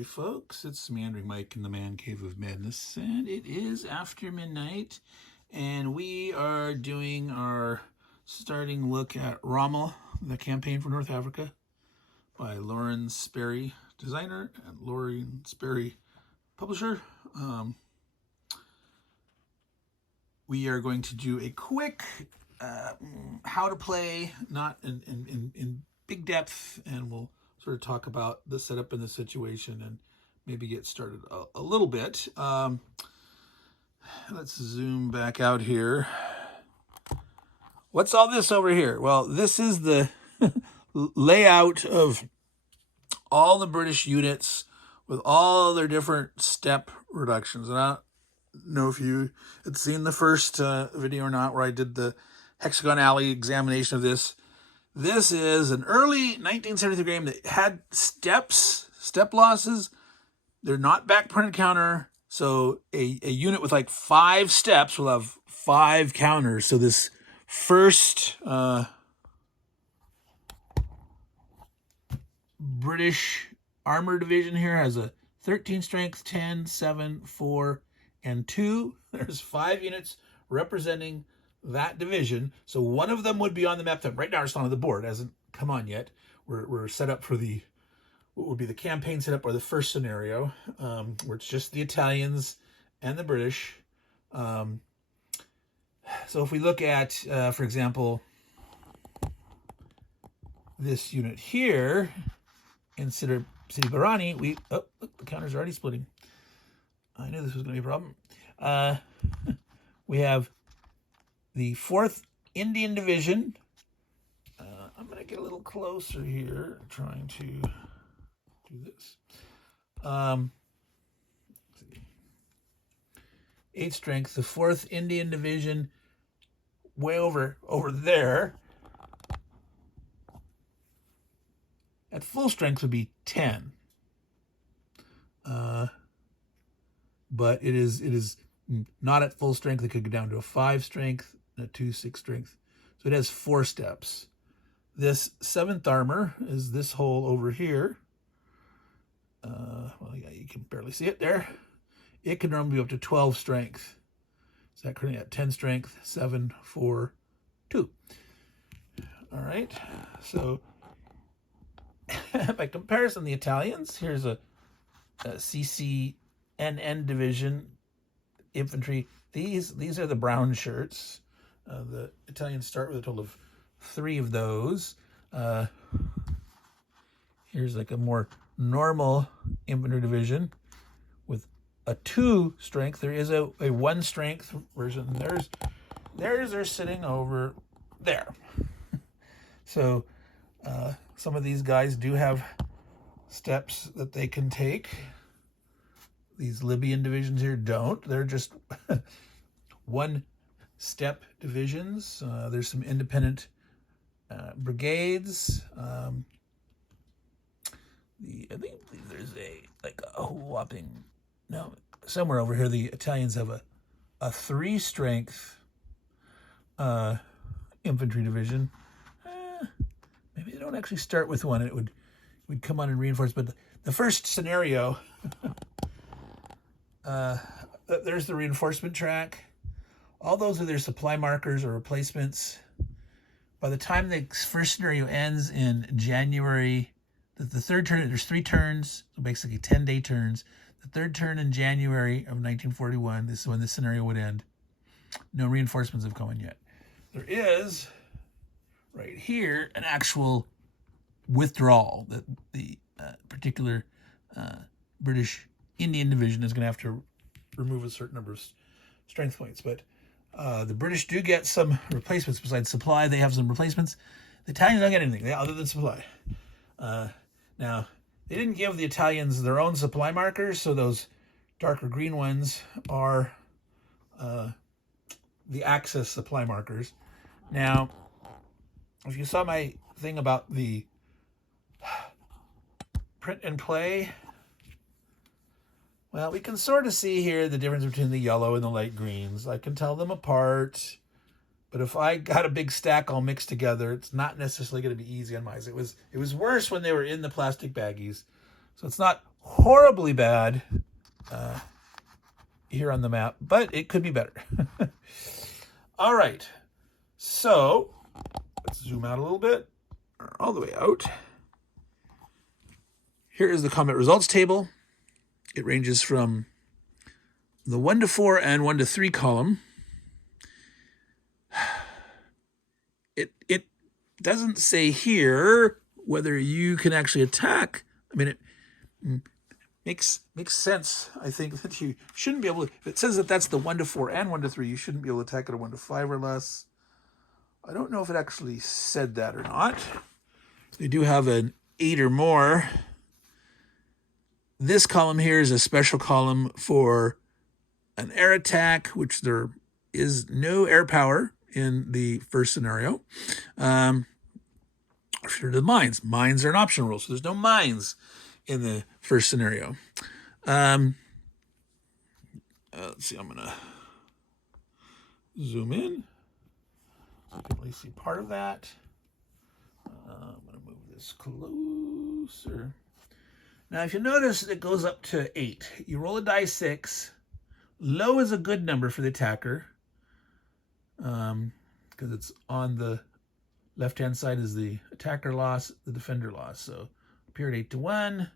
Howdy folks, it's Meandering Mike in the Man Cave of Madness, and it is after midnight, and we are doing our starting look at Rommel, the campaign for North Africa, by Loren Sperry, designer, and Loren Sperry, publisher. We are going to do a quick how to play, not in big depth, and we'll sort of talk about the setup and the situation and maybe get started a little bit. Let's zoom back out here. What's all this over here? Well, this is the layout of all the British units with all their different step reductions. And I don't know if you had seen the first video or not, where I did the Hexagon Alley examination of this. This is an early 1973 game that had step losses. They're not back printed counter. So a unit with like 5 steps will have 5 counters. So this first British armor division here has a 13 strength, 10, 7, 4, and 2. There's 5 units representing that division. So one of them would be on the map that right now it's not on the board, hasn't come on yet. We're set up for the what would be the campaign setup, or the first scenario, where it's just the Italians and the British. So if we look at, for example, this unit here in Sidi Barani, look, the counter's already splitting. I knew this was going to be a problem. We have the 4th Indian Division. I'm going to get a little closer here, trying to do this. 8 strength, the 4th Indian Division, way over there. At full strength would be 10. But it is not at full strength. It could go down to a 5 strength, and a 2, 6 strength. So it has 4 steps. This 7th armor is this hole over here. Well, yeah, you can barely see it there. It can normally be up to 12 strength. So that currently at 10 strength, 7, 4, 2. All right. So by comparison, the Italians, here's a CCNN division infantry. These are the brown shirts. The Italians start with a total of 3 of those. Here's like a more normal infantry division with a 2 strength. There is a 1 strength version. Theirs are sitting over there. So some of these guys do have steps that they can take. These Libyan divisions here don't. They're just 1 step divisions. There's some independent brigades. I think there's a whopping, no, somewhere over here the Italians have a 3 strength infantry division. Maybe they don't actually start with 1. It would come on and reinforce. But the first scenario, there's the reinforcement track. All those are their supply markers or replacements. By the time the first scenario ends in January, the 3rd turn, there's 3 turns, so basically 10-day turns. The 3rd turn in January of 1941, this is when this scenario would end. No reinforcements have come in yet. There is, right here, an actual withdrawal that the particular British Indian Division is going to have to remove a certain number of strength points. But the British do get some replacements besides supply. They have some replacements. The Italians don't get anything other than supply. Now, they didn't give the Italians their own supply markers, so those darker green ones are the Axis supply markers. Now, if you saw my thing about the print and play, well, we can sort of see here the difference between the yellow and the light greens. I can tell them apart, but if I got a big stack all mixed together, it's not necessarily going to be easy on mine. It was worse when they were in the plastic baggies. So it's not horribly bad here on the map, but it could be better. All right, so let's zoom out a little bit, all the way out. Here is the combat results table. It ranges from the 1 to 4 and 1 to 3 column. It doesn't say here whether you can actually attack. I mean, it makes sense, I think, that you shouldn't be able to. If it says that that's the 1 to 4 and 1 to 3, you shouldn't be able to attack at a 1 to 5 or less. I don't know if it actually said that or not. They do have an 8 or more. This column here is a special column for an air attack, which there is no air power in the first scenario. For the mines. Mines are an optional rule, so there's no mines in the first scenario. Let's see, I'm going to zoom in so you can at least see part of that. I'm going to move this closer. Now, if you notice, it goes up to 8. You roll a die 6. Low is a good number for the attacker because it's on the left-hand side is the attacker loss, the defender loss. So up here at 8 to 1,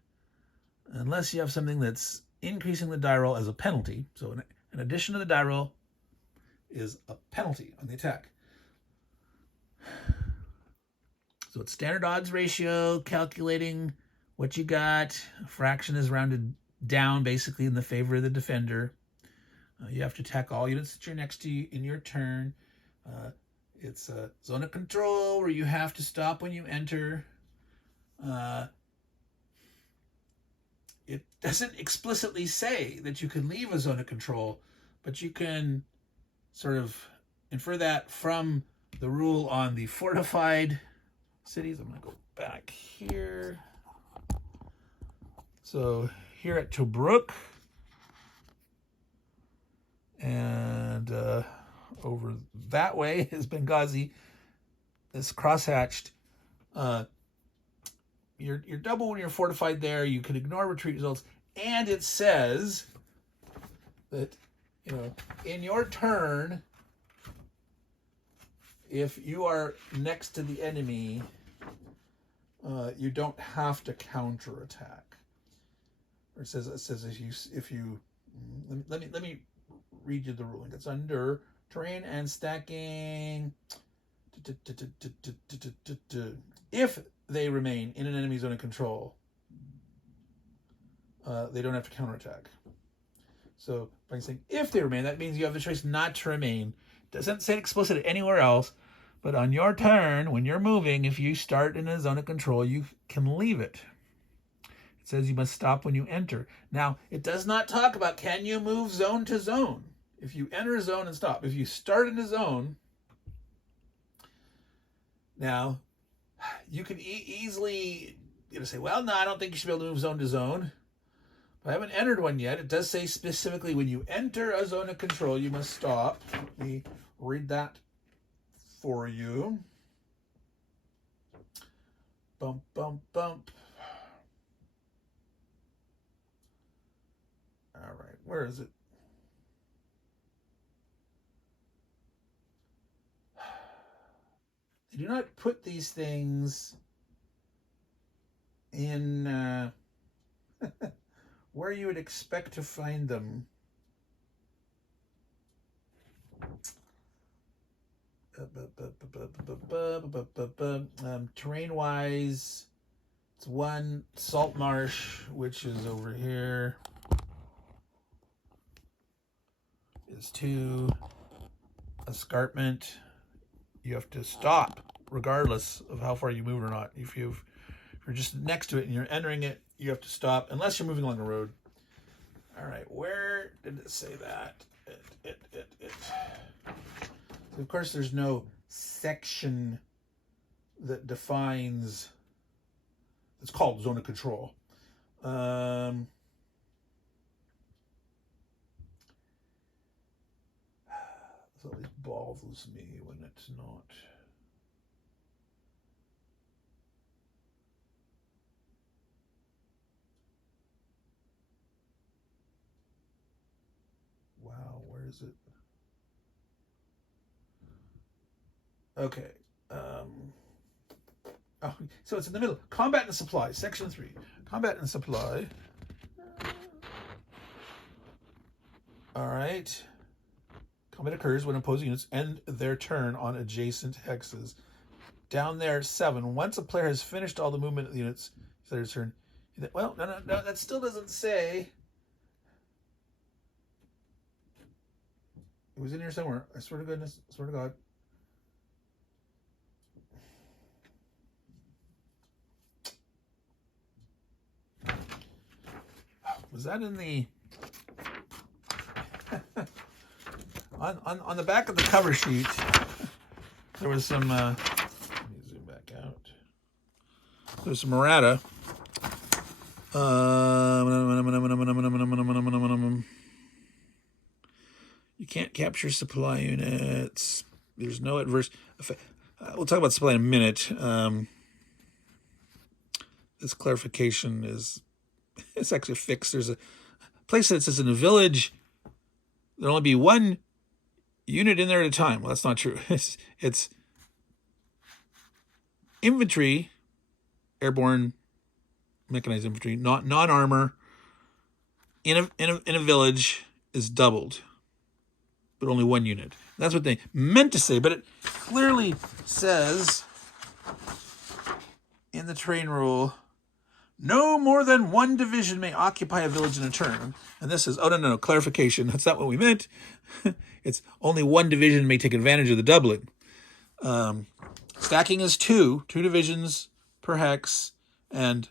unless you have something that's increasing the die roll as a penalty. So an addition to the die roll is a penalty on the attack. So it's standard odds ratio, calculating what you got. A fraction is rounded down basically in the favor of the defender. You have to attack all units that you're next to you in your turn. It's a zone of control where you have to stop when you enter. It doesn't explicitly say that you can leave a zone of control, but you can sort of infer that from the rule on the fortified cities. I'm going to go back here. So here at Tobruk and over that way is Benghazi. This crosshatched. You're double when you're fortified there. You can ignore retreat results. And it says that, in your turn, if you are next to the enemy, you don't have to counterattack. Or it says if you let me read you the ruling. It's under terrain and stacking. If they remain in an enemy zone of control, they don't have to counterattack. So by saying if they remain, that means you have the choice not to remain. Doesn't say it explicit anywhere else, but on your turn, when you're moving, if you start in a zone of control, you can leave it. It says you must stop when you enter. Now, it does not talk about can you move zone to zone. If you enter a zone and stop. If you start in a zone, now, you can easily say, well, no, I don't think you should be able to move zone to zone. But I haven't entered one yet. It does say specifically when you enter a zone of control, you must stop. Let me read that for you. Bump, bump, bump. All right, where is it? They do not put these things in where you would expect to find them. Terrain-wise, it's 1 salt marsh, which is over here. Is 2 escarpment. You have to stop regardless of how far you move or not. If you're just next to it and you're entering it, you have to stop unless you're moving along a road. All right, where did it say that? So of course, there's no section that defines. It's called zone of control. This always bothers me when it's not. is it? Okay. Oh, so it's in the middle. Combat and supply, section 3. Combat and supply. All right. Combat occurs when opposing units end their turn on adjacent hexes. Down there, 7. Once a player has finished all the movement of the units, it's their turn. Well, no, that still doesn't say. It was in here somewhere. I swear to goodness. I swear to God. Was that in the on the back of the cover sheet? There was some. Let me zoom back out. There's some errata. You can't capture supply units. There's no adverse effect. We'll talk about supply in a minute. This clarification is. It's actually fixed. There's a place that says in a village there'll only be one unit in there at a time. Well, that's not true. It's infantry, airborne, mechanized infantry, not non-armor. In a village is doubled, but only one unit. That's what they meant to say, but it clearly says in the terrain rule. No more than one division may occupy a village in a turn. And this is, oh, no, clarification. That's not what we meant. It's only one division may take advantage of the doubling. Stacking is 2 divisions per hex, and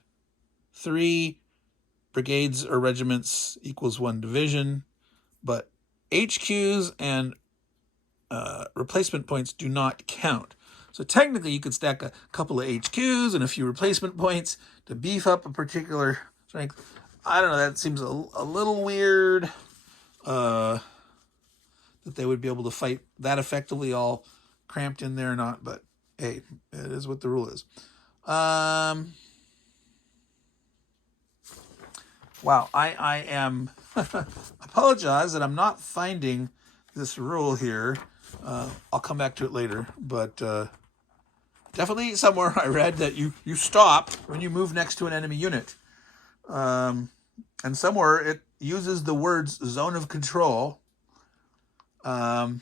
3 brigades or regiments equals 1 division. But HQs and replacement points do not count. So technically you could stack a couple of HQs and a few replacement points to beef up a particular strength. I don't know, that seems a little weird that they would be able to fight that effectively all cramped in there or not, but hey, it is what the rule is. Wow, I am apologize that I'm not finding this rule here. I'll come back to it later, but definitely somewhere I read that you stop when you move next to an enemy unit. And somewhere it uses the words zone of control. There's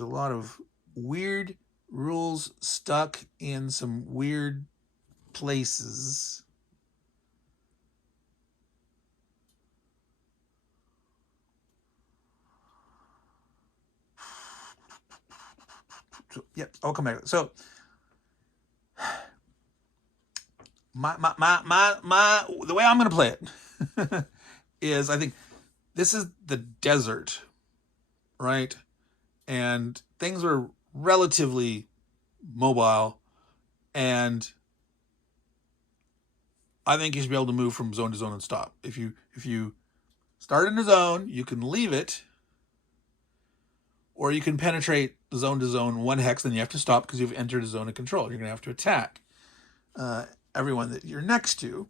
a lot of weird rules stuck in some weird places. So, yep, I'll come back. So my the way I'm going to play it is, I think this is the desert, right? And things are relatively mobile, and I think you should be able to move from zone to zone and stop. If you start in a zone, you can leave it, or you can penetrate zone to zone 1 hex, then you have to stop because you've entered a zone of control. You're going to have to attack everyone that you're next to.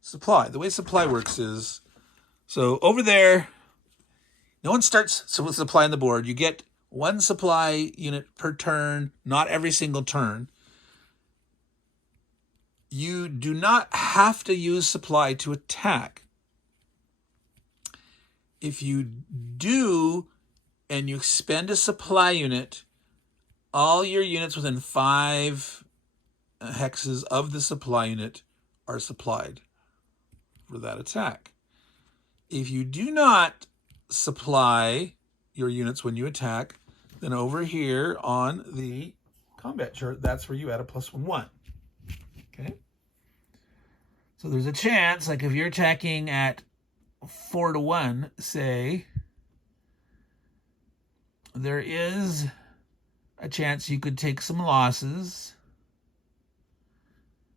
Supply. The way supply works is, so over there, no one starts with supply on the board. You get 1 supply unit per turn, not every single turn. You do not have to use supply to attack. If you do, and you expend a supply unit, all your units within 5 hexes of the supply unit are supplied for that attack. If you do not supply your units when you attack, then over here on the combat chart, that's where you add a +1/+1. Okay? So there's a chance, like if you're attacking at 4-1, say, there is a chance you could take some losses,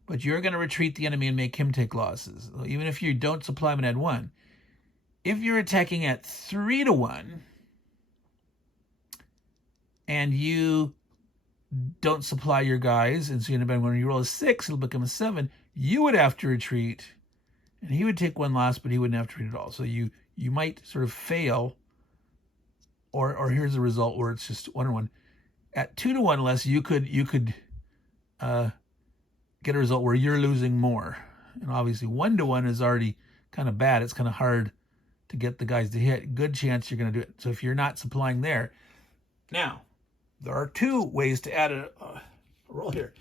but you're going to retreat the enemy and make him take losses, even if you don't supply him and add 1. If you're attacking at 3-1 and you don't supply your guys, and so you end up when you roll a 6, it'll become a 7. You would have to retreat, and he would take 1 loss, but he wouldn't have to retreat at all. So you might sort of fail, or here's the result where it's just 1-1. At 2-1 less, you could get a result where you're losing more, and obviously 1-1 is already kind of bad. It's kind of hard to get the guys to hit. Good chance you're going to do it. So if you're not supplying there, now there are 2 ways to add a roll here.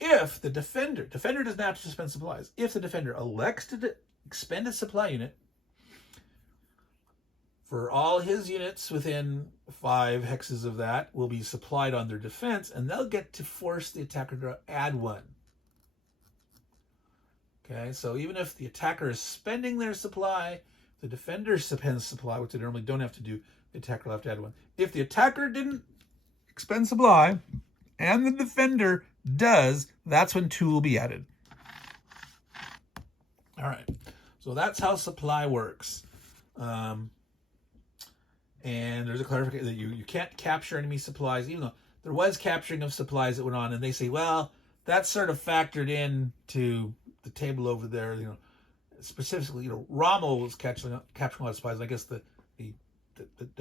If the defender does not have to spend supplies. If the defender elects to expend a supply unit for all his units within 5 hexes of that will be supplied on their defense, and they'll get to force the attacker to add 1. Okay, so even if the attacker is spending their supply, the defender spends supply, which they normally don't have to do, the attacker will have to add 1. If the attacker didn't expend supply and the defender does, that's when 2 will be added. All right, so that's how supply works. And there's a clarification that you can't capture enemy supplies, even though there was capturing of supplies that went on, and they say, well, that's sort of factored in to the table over there, specifically, Rommel was capturing a lot of supplies. I guess the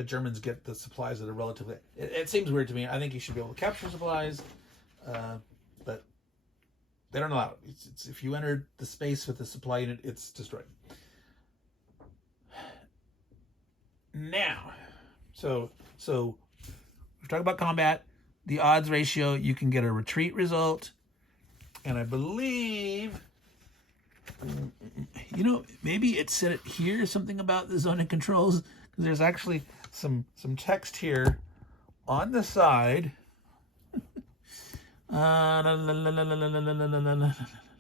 Germans get the supplies that are relatively. It seems weird to me. I think you should be able to capture supplies, but they don't allow it. It's if you enter the space with the supply unit, it's destroyed. Now, so we're talking about combat. The odds ratio, you can get a retreat result, and I believe. Maybe it said it here, something about the zone and controls, because there's actually some text here on the side.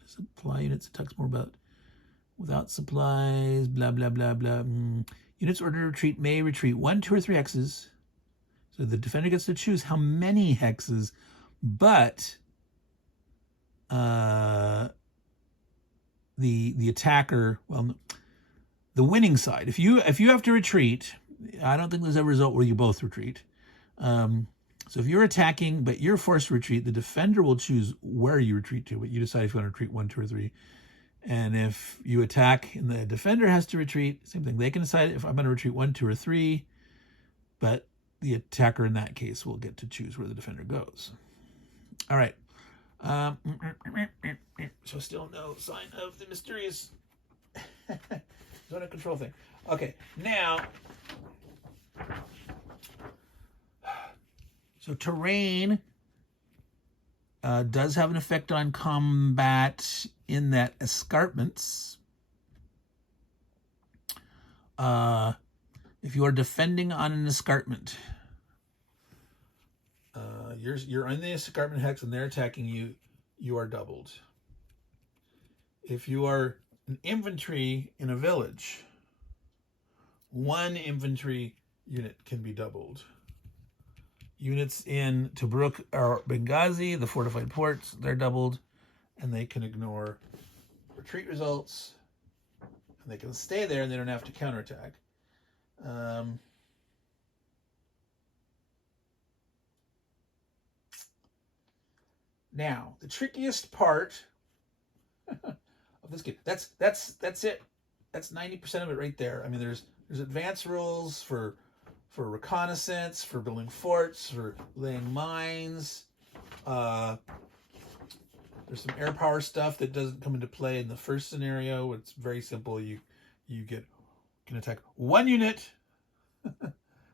Supply units, it talks more about without supplies, blah, blah, blah, blah. Units ordered to retreat may retreat 1, 2, or 3 hexes. So the defender gets to choose how many hexes, but the attacker, the winning side. If you have to retreat, I don't think there's a result where you both retreat. So if you're attacking, but you're forced to retreat, the defender will choose where you retreat to, but you decide if you want to retreat 1, 2, or 3. And if you attack and the defender has to retreat, same thing. They can decide if I'm going to retreat 1, 2, or 3, but the attacker in that case will get to choose where the defender goes. All right. So still no sign of the mysterious zone of control thing. Okay, now, so terrain does have an effect on combat in that escarpments. If you are defending on an escarpment, you're in the escarpment hex and they're attacking you, you are doubled. If you are an infantry in a village, 1 infantry unit can be doubled. Units in Tobruk or Benghazi, the fortified ports, they're doubled, and they can ignore retreat results, and they can stay there and they don't have to counterattack. Now, the trickiest part of this game, that's it. That's 90% of it right there. I mean, there's advanced rules for reconnaissance, for building forts, for laying mines. There's some air power stuff that doesn't come into play in the first scenario. It's very simple. You can attack 1 unit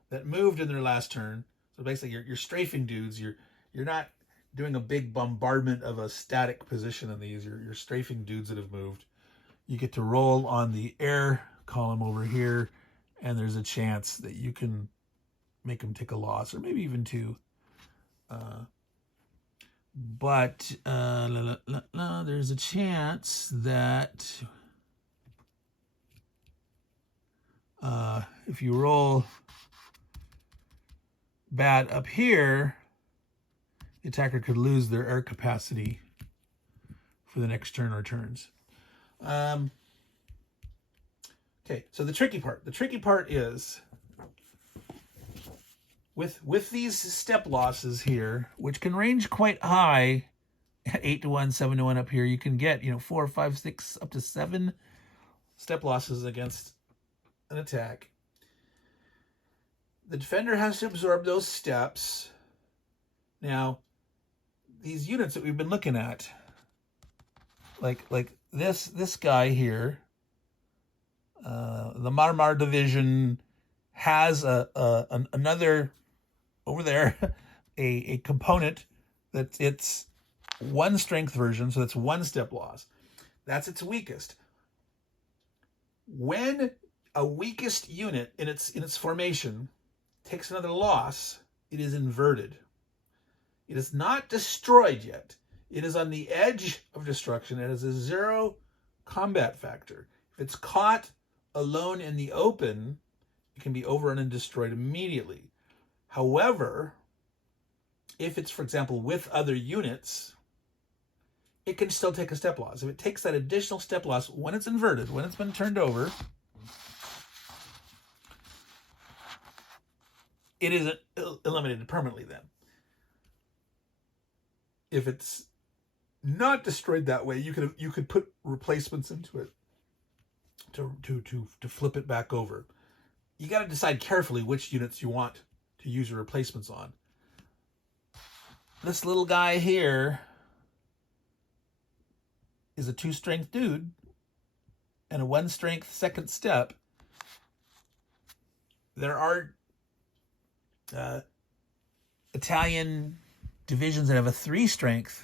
that moved in their last turn. So basically, you're strafing dudes. You're not doing a big bombardment of a static position in these. You're strafing dudes that have moved. You get to roll on the air column over here, and there's a chance that you can make them take a loss, or maybe even 2. But there's a chance that if you roll bad up here, the attacker could lose their air capacity for the next turn or turns. Okay, so the tricky part is with these step losses here, which can range quite high at 8-1, 7-1 up here, you can get, 4, 5, 6, up to 7 step losses against an attack. The defender has to absorb those steps. Now, these units that we've been looking at, like this guy here, the Marmar division has another over there, a component that it's 1 strength version, so that's 1 step loss. That's its weakest. When a weakest unit in its formation takes another loss, it is inverted. It is not destroyed yet. It is on the edge of destruction. It has a 0 combat factor. If it's caught alone in the open, it can be overrun and destroyed immediately. However, if it's, for example, with other units, it can still take a step loss. If it takes that additional step loss when it's inverted, when it's been turned over, it is eliminated permanently then. If it's not destroyed that way, you could put replacements into it to flip it back over. You got to decide carefully which units you want to use your replacements on. This little guy here is a 2 strength dude and a 1 strength second step. There are Italian divisions that have a 3 strength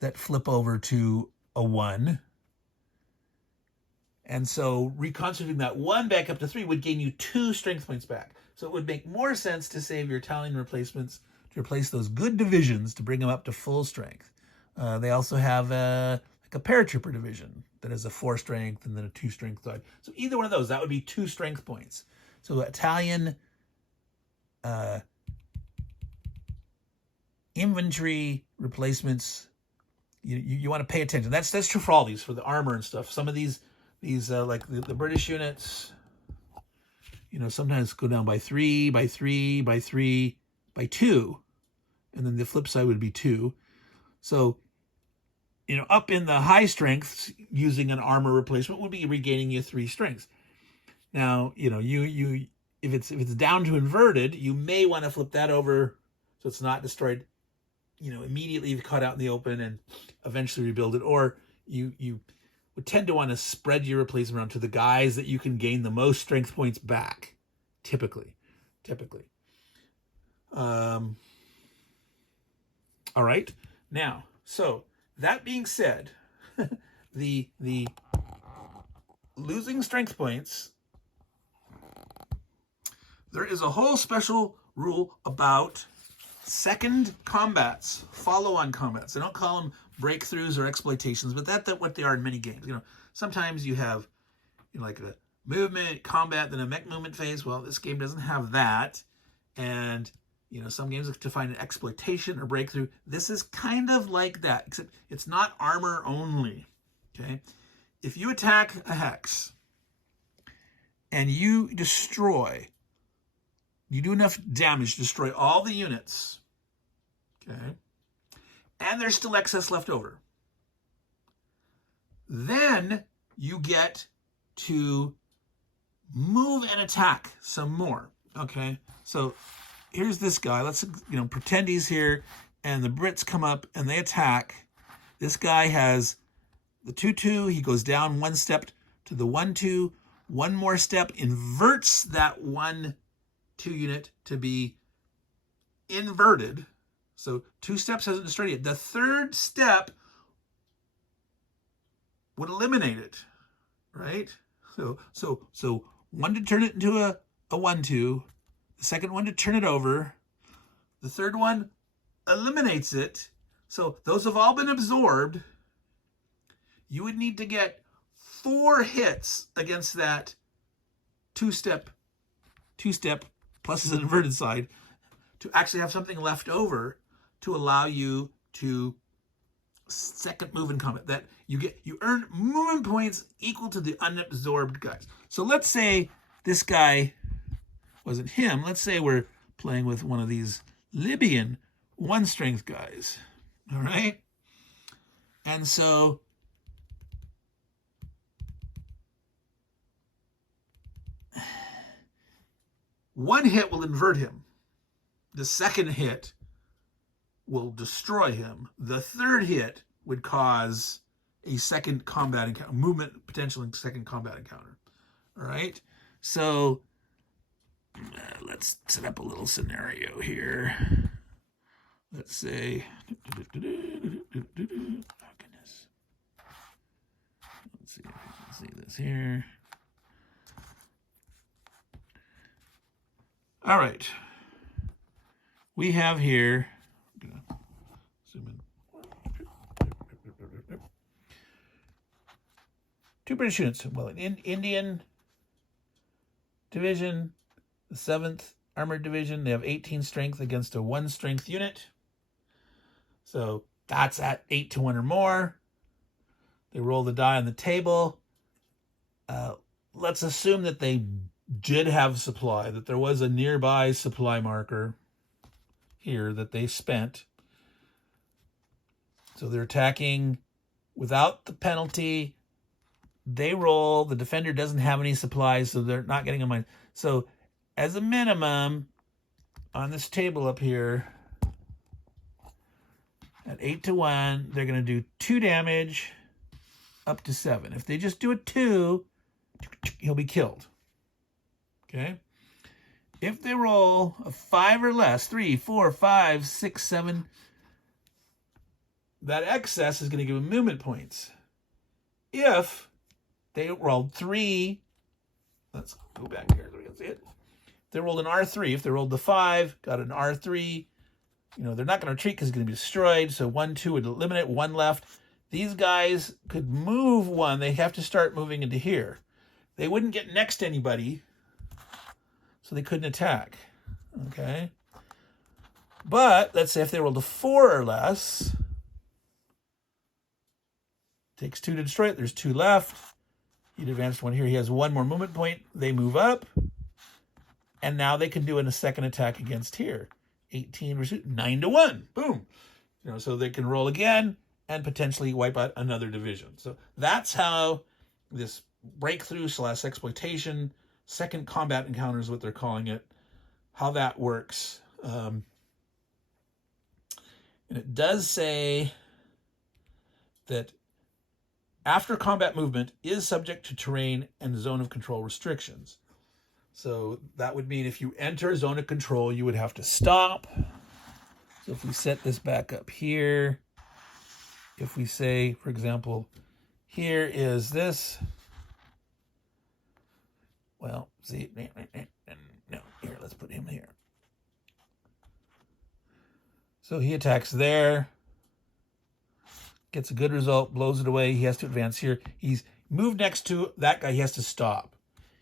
that flip over to a 1. And so reconstituting that 1 back up to 3 would gain you 2 strength points back. So it would make more sense to save your Italian replacements to replace those good divisions to bring them up to full strength. They also have a paratrooper division that has a 4 strength and then a 2 strength side. So either one of those, that would be 2 strength points. So Italian infantry replacements, you want to pay attention. That's true for all these, for the armor and stuff. Some of these like the British units, sometimes go down by 3, by 3, by 3, by 2. And then the flip side would be 2. So, up in the high strengths, using an armor replacement would be regaining you 3 strengths. Now, you if it's down to inverted, you may want to flip that over so it's not destroyed, immediately if caught out in the open and eventually rebuild it. Or you would tend to want to spread your replacement around to the guys that you can gain the most strength points back, typically. All right. Now, so that being said, the losing strength points, there is a whole special rule about second combats, follow-on combats. They don't call them breakthroughs or exploitations, but that's what they are in many games. Sometimes you have like a movement, combat, then a mech movement phase. Well, this game doesn't have that. And some games define an exploitation or breakthrough. This is kind of like that, except it's not armor only. Okay, if you attack a hex and you do enough damage to destroy all the units, okay, and there's still excess left over, then you get to move and attack some more. Okay, so here's this guy. Let's pretend he's here, and the Brits come up and they attack. This guy has the 2-2. He goes down 1 step to the 1-2. 1 more step inverts that 1-2 unit to be inverted. So 2 steps hasn't destroyed it. The 3rd step would eliminate it, right? So 1 to turn it into a 1-2. The second one to turn it over. The 3rd one eliminates it. So those have all been absorbed. You would need to get 4 hits against that 2-step plus an inverted side to actually have something left over to allow you to second move in combat. That you earn movement points equal to the unabsorbed guys. So let's say this guy wasn't him. Let's say we're playing with one of these Libyan one-strength guys, all right? And so one hit will invert him. The second hit will destroy him. The third hit would cause a second combat encounter, movement potential in second combat encounter. All right? So let's set up a little scenario here. Let's say, oh goodness. Let's see if I can see this here. All right. We have here, I'm gonna zoom in. 2 British units. Well, an Indian division, the 7th Armored Division, they have 18 strength against a 1 strength unit. So that's at 8 to 1 or more. They roll the die on the table. Let's assume that they did have supply, that there was a nearby supply marker here that they spent. So they're attacking without the penalty. They roll. The defender doesn't have any supplies, so they're not getting a minus. So as a minimum, on this table up here, at 8 to 1, they're going to do 2 damage up to 7. If they just do a 2, he'll be killed. Okay? If they roll a 5 or less, 3, 4, 5, 6, 7, that excess is going to give them movement points. If they rolled 3, let's go back here so we can see it. If they rolled an R3, if they rolled the 5, got an R3, they're not going to retreat because it's going to be destroyed. So 1, 2 would eliminate, 1 left. These guys could move 1. They have to start moving into here. They wouldn't get next to anybody, so they couldn't attack. Okay? But let's say if they rolled a 4 or less, takes 2 to destroy it. There's 2 left. He'd advanced 1 here. He has 1 more movement point. They move up. And now they can do a second attack against here. 18, 9 to 1. Boom. So they can roll again and potentially wipe out another division. So that's how this breakthrough/exploitation, second combat encounter is what they're calling it, how that works. And it does say that after combat movement is subject to terrain and zone of control restrictions. So that would mean if you enter a zone of control, you would have to stop. So if we set this back up here, if we say, for example, here is this. Well, see, no, here, let's put him here. So he attacks there, gets a good result, blows it away. He has to advance here. He's moved next to that guy. He has to stop.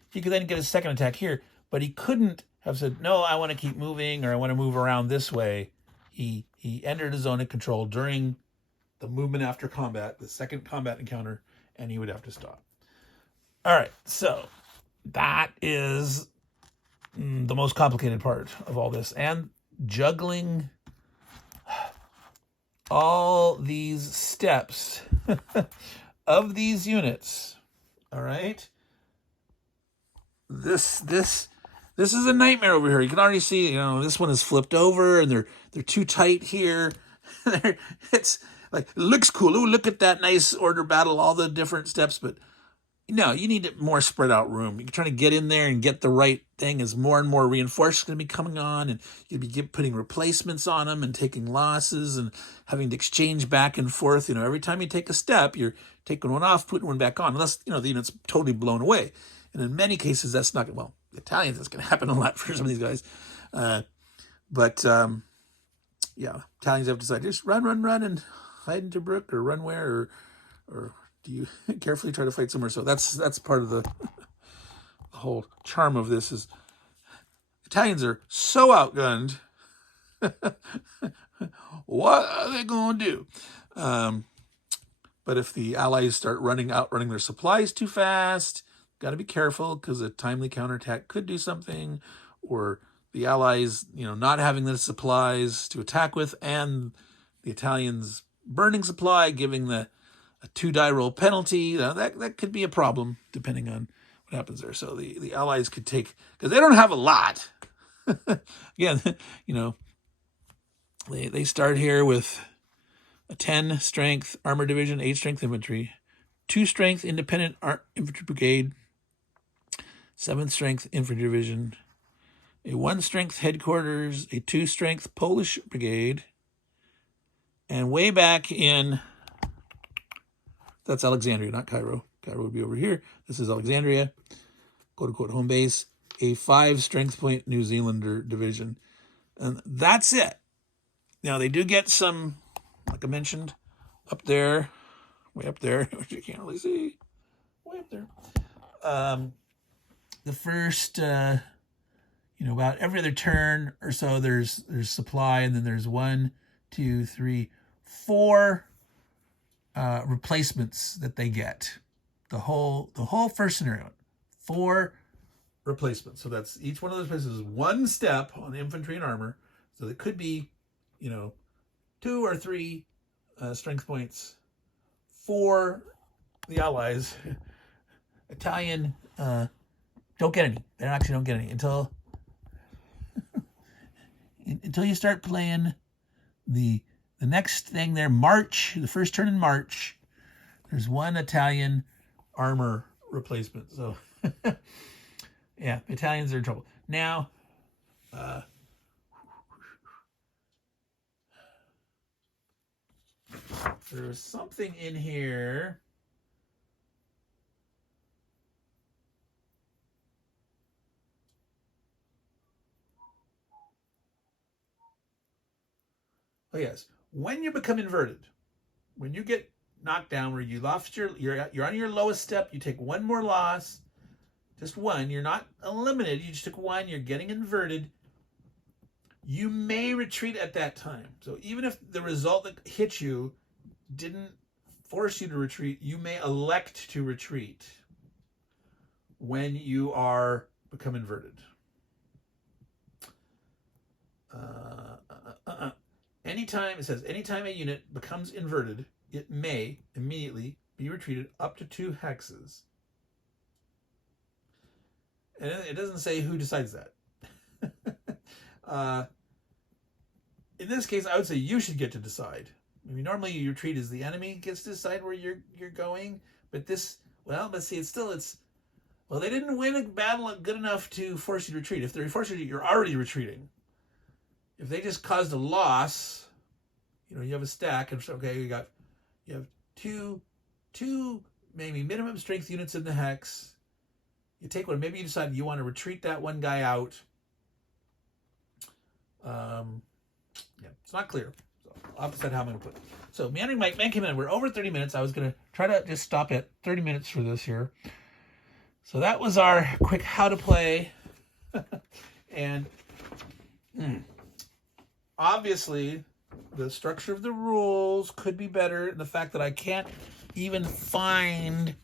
He could then get a second attack here, but he couldn't have said, no, I want to keep moving or I want to move around this way. He entered a zone of control during the movement after combat, the second combat encounter, and he would have to stop. All right, so that is the most complicated part of all this. And juggling all these steps of these units, all right? This is a nightmare over here. You can already see, this one is flipped over and they're too tight here. It's like, it looks cool. Ooh, look at that nice order battle, all the different steps, but no, you need more spread out room. You're trying to get in there and get the right thing as more and more reinforcements going to be coming on, and you'll be putting replacements on them and taking losses and having to exchange back and forth. Every time you take a step, you're taking one off, putting one back on, unless, the unit's totally blown away. And in many cases, that's not, well, the Italians, that's going to happen a lot for some of these guys. Yeah, Italians have decided, just run and hide into Brook, or run where, or do you carefully try to fight somewhere? So that's part of the whole charm of this is Italians are so outgunned. What are they going to do? But if the Allies start outrunning their supplies too fast, got to be careful because a timely counterattack could do something. or the Allies, not having the supplies to attack with, and the Italians burning supply, giving a 2-die roll penalty. That could be a problem depending on what happens there. So the Allies could take, because they don't have a lot. Again, they start here with a 10 strength armor division, 8 strength infantry, 2 strength independent infantry brigade, 7th strength infantry division, a 1 strength headquarters, a 2 strength Polish brigade, and way back in, that's Alexandria, not Cairo. Cairo would be over here. This is Alexandria, quote-unquote home base, a 5 strength point New Zealander division. And that's it. Now, they do get some, like I mentioned, up there, way up there, which you can't really see, way up there. The first, about every other turn or so, there's supply, and then there's 1, 2, 3, 4 replacements that they get. The whole first scenario, 4 replacements. So that's each one of those places is 1 step on infantry and armor. So it could be, 2 or 3 strength points for the Allies. Italian don't get any. They actually don't get any until you start playing the next thing there, March, the first turn in March. There's 1 Italian armor replacement. So yeah, Italians are in trouble. Now, there's something in here. Oh yes, when you become inverted, when you get knocked down, where you lost you're on your lowest step, you take 1 more loss, just 1. You're not eliminated. You just took 1. You're getting inverted. You may retreat at that time. So even if the result that hit you didn't force you to retreat, you may elect to retreat when you become inverted. Anytime, it says, anytime a unit becomes inverted, it may immediately be retreated up to 2 hexes. And it doesn't say who decides that. In this case, I would say you should get to decide. I mean, normally you retreat as the enemy gets to decide where you're going, but this, let's see, they didn't win a battle good enough to force you to retreat. If they force you to, you're already retreating. If they just caused a loss, you have a stack, and okay, you have two maybe minimum strength units in the hex. You take 1. Maybe you decide you want to retreat that 1 guy out. It's not clear. So I'll have to decide how I'm going to put it. So Meandering Mike, man came in. We're over 30 minutes. I was going to try to just stop at 30 minutes for this here. So that was our quick how to play. And obviously, the structure of the rules could be better. The fact that I can't even find,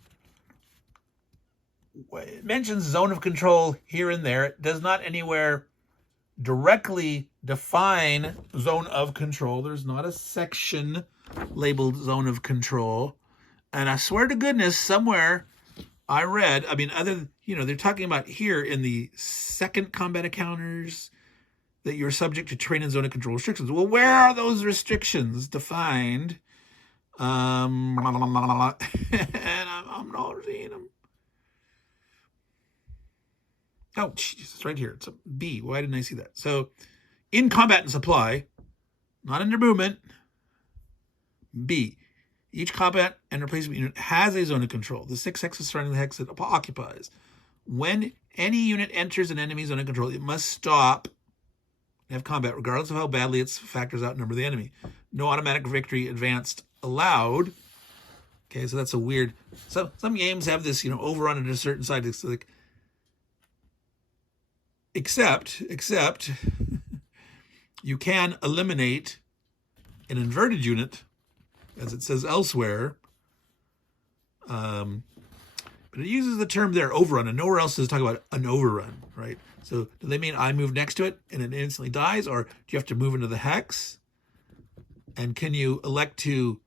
it mentions zone of control here and there. It does not anywhere directly define zone of control. There's not a section labeled zone of control. And I swear to goodness, somewhere I read, they're talking about here in the 2nd combat encounters that you're subject to terrain and zone of control restrictions. Well, where are those restrictions defined? And I'm not seeing them. Oh, Jesus, it's right here. It's a B. Why didn't I see that? So, in combat and supply, not under movement, B. Each combat and replacement unit has a zone of control. The 6 hexes surrounding the hex it occupies. When any unit enters an enemy zone of control, it must stop and have combat, regardless of how badly its factors outnumber the enemy. No automatic victory advanced allowed. Okay, so that's a weird. Some games have this, overrun at a certain side. It's like, except you can eliminate an inverted unit, as it says elsewhere, But it uses the term there, overrun, and nowhere else does it talk about an overrun, right? So do they mean I move next to it and it instantly dies, or do you have to move into the hex? And can you elect to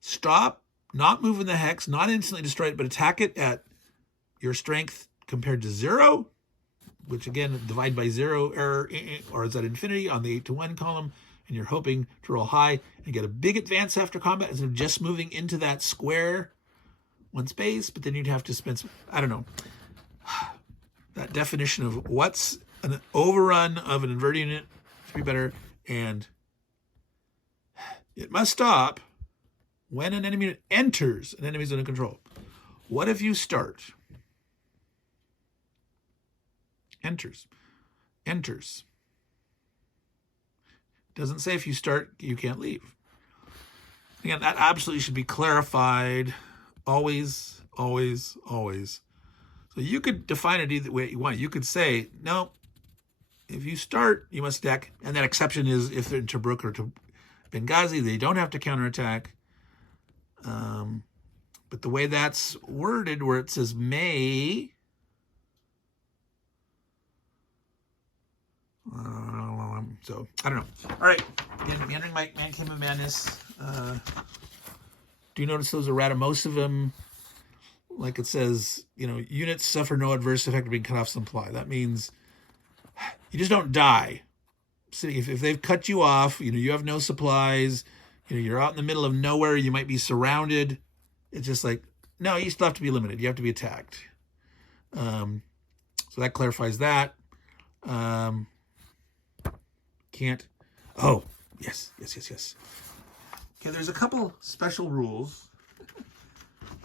stop, not move in the hex, not instantly destroy it, but attack it at your strength compared to 0, which again, divide by 0 error, or is that infinity on the 8 to 1 column, and you're hoping to roll high and get a big advance after combat instead of just moving into that square one space, but then you'd have to spend some, I don't know, that definition of what's an overrun of an invert unit should be better, and it must stop when an enemy unit enters an enemy zone of control. What if you start? Enters. Doesn't say if you start, you can't leave. Again, that absolutely should be clarified. Always. So you could define it either way you want. You could say, no, if you start, you must attack. And that exception is if they're in Tobruk or to Benghazi, they don't have to counterattack. But the way that's worded, where it says may, so I don't know. All right, again, Meandering Mike, Man Cave of Madness. Do you notice those errata? Most of them, like it says, units suffer no adverse effect of being cut off supply. That means you just don't die. So if they've cut you off, you have no supplies, you're out in the middle of nowhere, you might be surrounded. It's just like, no, you still have to be limited. You have to be attacked. So that clarifies that. Can't. Oh, yes. Okay, there's a couple special rules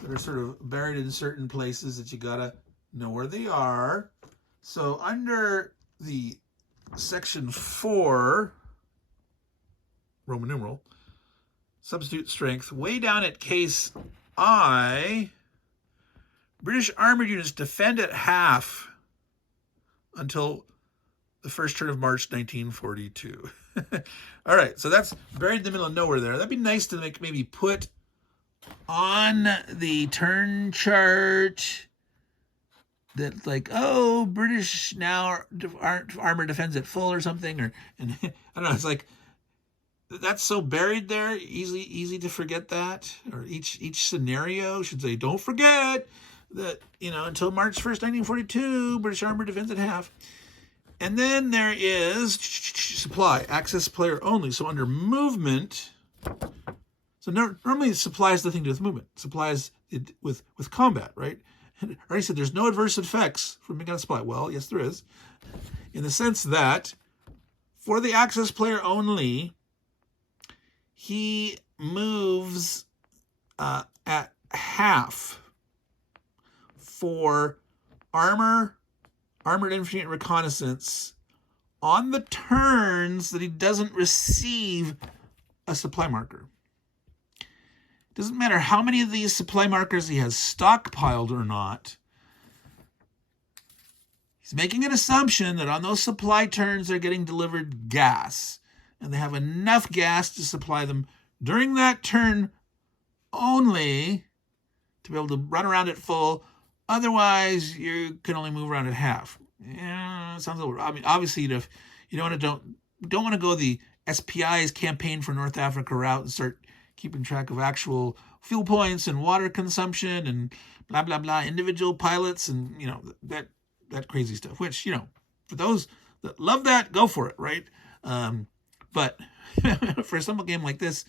that are sort of buried in certain places that you gotta know where they are. So under the section 4, Roman numeral, substitute strength, way down at case I, British armored units defend at half until the first turn of March 1942. All right, so that's buried in the middle of nowhere there. That'd be nice to maybe put on the turn chart that British now armor defends at full or something, and I don't know. It's like that's so buried there, easy to forget that. Or each scenario should say, don't forget that until March 1st, 1942, British armor defends at half. And then there is supply, access player only. So under movement, so normally supply has nothing to do with movement. Supply is with combat, right? I already said there's no adverse effects from being on a supply. Well, yes, there is. In the sense that for the access player only, he moves at half for armored infantry and reconnaissance on the turns that he doesn't receive a supply marker. It doesn't matter how many of these supply markers he has stockpiled or not. He's making an assumption that on those supply turns they're getting delivered gas, and they have enough gas to supply them during that turn only to be able to run around at full. Otherwise, you can only move around at half. Yeah, sounds a little. I mean, obviously, if you don't want to go the SPI's campaign for North Africa route and start keeping track of actual fuel points and water consumption and blah blah blah, individual pilots and that crazy stuff. Which for those that love that, go for it, right? But for a simple game like this,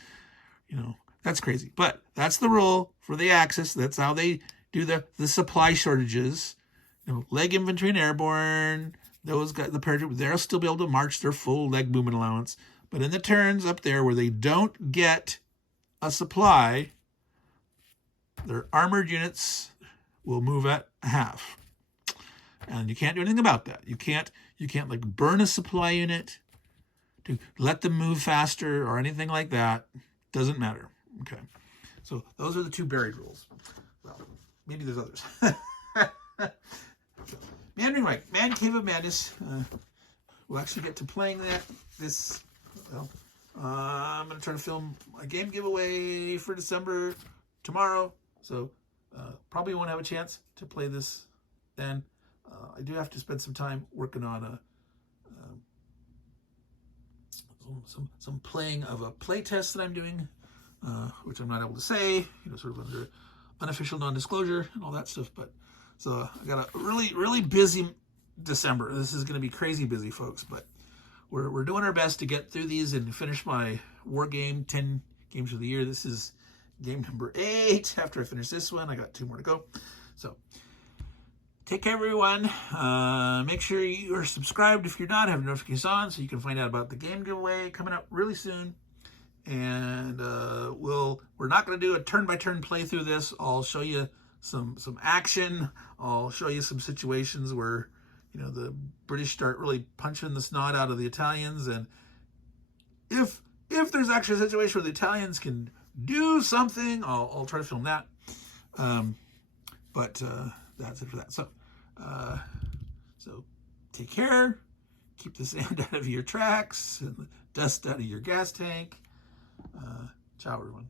that's crazy. But that's the rule for the Axis. That's how they do the supply shortages. Leg infantry and airborne, those guys, the paratroopers, they'll still be able to march their full leg movement allowance. But in the turns up there where they don't get a supply, their armored units will move at half. And you can't do anything about that. You can't burn a supply unit to let them move faster or anything like that. Doesn't matter. Okay. So those are the two buried rules. Well, maybe there's others. Meandering Mike, Man Cave of Madness. We'll actually get to playing this. Well, I'm going to try to film a game giveaway for December tomorrow. So Probably won't have a chance to play this then. I do have to spend some time working on some playing of a play test that I'm doing, which I'm not able to say, sort of under unofficial non-disclosure and all that stuff. But so I got a really busy December. This is going to be crazy busy, folks. But we're doing our best to get through these and finish my war game, 10 games of the year. This is game number 8. After I finish this one, I got 2 more to go. So take care, everyone. Make sure you are subscribed if you're not, have notifications on so you can find out about the game giveaway coming up really soon. And we're not going to do a turn-by-turn playthrough this. I'll show you some action. I'll show you some situations where the British start really punching the snot out of the Italians, and if there's actually a situation where the Italians can do something, I'll try to film that. But that's it for that. So take care. Keep the sand out of your tracks and the dust out of your gas tank. Ciao, everyone.